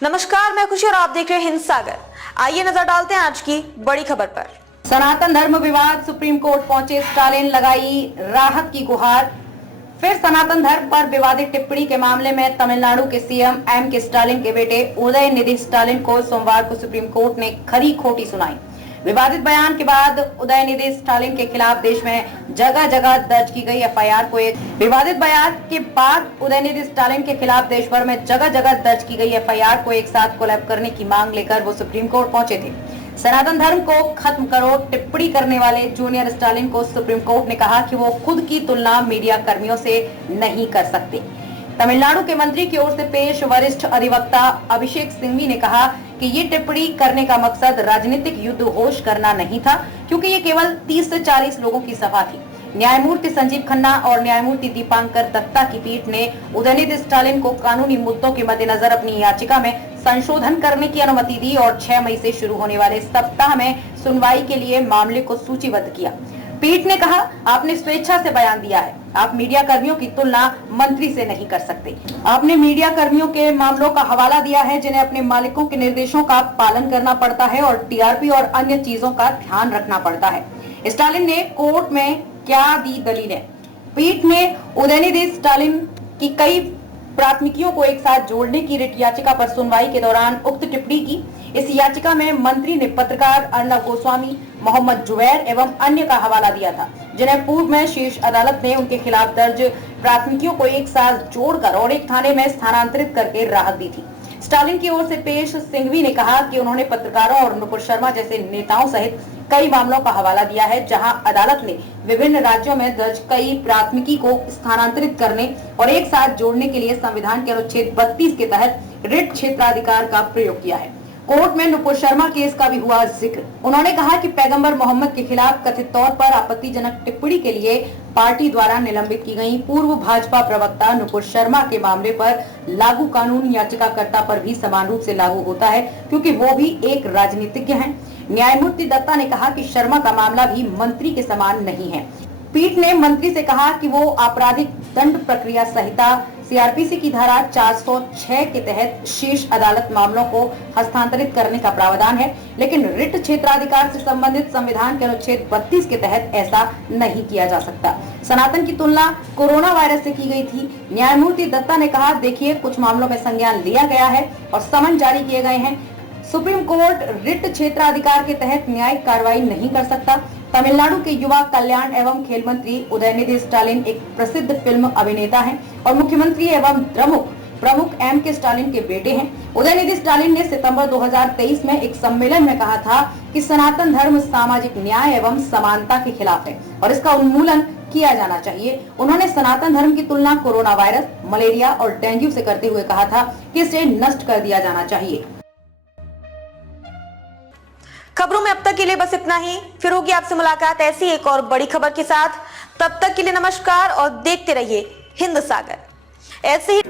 नमस्कार, मैं खुशी और आप देख रहे हैं हिंद सागर। आइए नजर डालते हैं आज की बड़ी खबर पर। सनातन धर्म विवाद, सुप्रीम कोर्ट पहुंचे स्टालिन, लगाई राहत की गुहार। फिर सनातन धर्म पर विवादित टिप्पणी के मामले में तमिलनाडु के सीएम के स्टालिन के बेटे उदयनिधि स्टालिन को सोमवार को सुप्रीम कोर्ट ने खरी खोटी सुनाई। विवादित बयान के बाद उदयनिधि स्टालिन के खिलाफ देश में जगह जगह दर्ज की गई एफआईआर को एक साथ कोलैब करने की मांग लेकर वो सुप्रीम कोर्ट पहुंचे थे। सनातन धर्म को खत्म करो टिप्पणी करने वाले जूनियर स्टालिन को सुप्रीम कोर्ट ने कहा कि वो खुद की तुलना मीडिया कर्मियों से नहीं कर सकते। तमिलनाडु के मंत्री की ओर से पेश वरिष्ठ अधिवक्ता अभिषेक सिंघवी ने कहा कि ये टिप्पणी करने का मकसद राजनीतिक युद्ध होश करना नहीं था, क्योंकि ये केवल 30 से 40 लोगों की सभा थी। न्यायमूर्ति संजीव खन्ना और न्यायमूर्ति दीपांकर दत्ता की पीठ ने उदयनिधि स्टालिन को कानूनी मुद्दों के मद्देनजर अपनी याचिका में संशोधन करने की अनुमति दी और 6 मई से शुरू होने वाले सप्ताह में सुनवाई के लिए मामले को सूचीबद्ध किया। पीठ ने कहा, आपने स्वेच्छा से बयान दिया है, आप मीडिया कर्मियों की तुलना मंत्री से नहीं कर सकते। आपने मीडिया कर्मियों के मामलों का हवाला दिया है जिन्हें अपने मालिकों के निर्देशों का पालन करना पड़ता है और टीआरपी और अन्य चीजों का ध्यान रखना पड़ता है। स्टालिन ने कोर्ट में क्या दी दलीलें? पीठ ने उदयनिधि स्टालिन की कई प्राथमिकियों को एक साथ जोड़ने की रिट याचिका पर सुनवाई के दौरान उक्त टिप्पणी की। इस याचिका में मंत्री ने पत्रकार अर्नब गोस्वामी, मोहम्मद जुबैर एवं अन्य का हवाला दिया था, जिन्हें पूर्व में शीर्ष अदालत ने उनके खिलाफ दर्ज प्राथमिकियों को एक साथ जोड़कर और एक थाने में स्थानांतरित करके राहत दी थी। स्टालिन की ओर से पेश सिंघवी ने कहा कि उन्होंने पत्रकारों और नुपुर शर्मा जैसे नेताओं सहित कई मामलों का हवाला दिया है, जहां अदालत ने विभिन्न राज्यों में दर्ज कई प्राथमिकी को स्थानांतरित करने और एक साथ जोड़ने के लिए संविधान के अनुच्छेद 32 के तहत रिट क्षेत्राधिकार का प्रयोग किया है। कोर्ट में नुपुर शर्मा केस का भी हुआ जिक्र। उन्होंने कहा कि पैगंबर मोहम्मद के खिलाफ कथित तौर पर आपत्तिजनक टिप्पणी के लिए पार्टी द्वारा निलंबित की गई पूर्व भाजपा प्रवक्ता नुपुर शर्मा के मामले पर लागू कानून याचिकाकर्ता पर भी समान रूप से लागू होता है, क्योंकि वो भी एक राजनीतिज्ञ हैं। न्यायमूर्ति दत्ता ने कहा कि शर्मा का मामला भी मंत्री के समान नहीं है। पीठ ने मंत्री से कहा कि वो आपराधिक दंड प्रक्रिया संहिता सीआरपीसी की धारा 406 के तहत शीर्ष अदालत मामलों को हस्तांतरित करने का प्रावधान है, लेकिन रिट क्षेत्राधिकार से संबंधित संविधान के अनुच्छेद 32 के तहत ऐसा नहीं किया जा सकता। सनातन की तुलना कोरोना वायरस से की गई थी। न्यायमूर्ति दत्ता ने कहा, देखिए, कुछ मामलों में संज्ञान लिया गया है और समन जारी किए गए हैं। सुप्रीम कोर्ट रिट क्षेत्राधिकार के तहत न्यायिक कार्रवाई नहीं कर सकता। तमिलनाडु के युवा कल्याण एवं खेल मंत्री उदयनिधि स्टालिन एक प्रसिद्ध फिल्म अभिनेता हैं और मुख्यमंत्री एवं प्रमुख के स्टालिन के बेटे हैं। उदयनिधि स्टालिन ने सितंबर 2023 में एक सम्मेलन में कहा था कि सनातन धर्म सामाजिक न्याय एवं समानता के खिलाफ है और इसका उन्मूलन किया जाना चाहिए। उन्होंने सनातन धर्म की तुलना कोरोना वायरस, मलेरिया और डेंगू से करते हुए कहा था कि इसे नष्ट कर दिया जाना चाहिए। खबरों में अब तक के लिए बस इतना ही। फिर होगी आपसे मुलाकात ऐसी एक और बड़ी खबर के साथ। तब तक के लिए नमस्कार और देखते रहिए हिंद सागर। ऐसे ही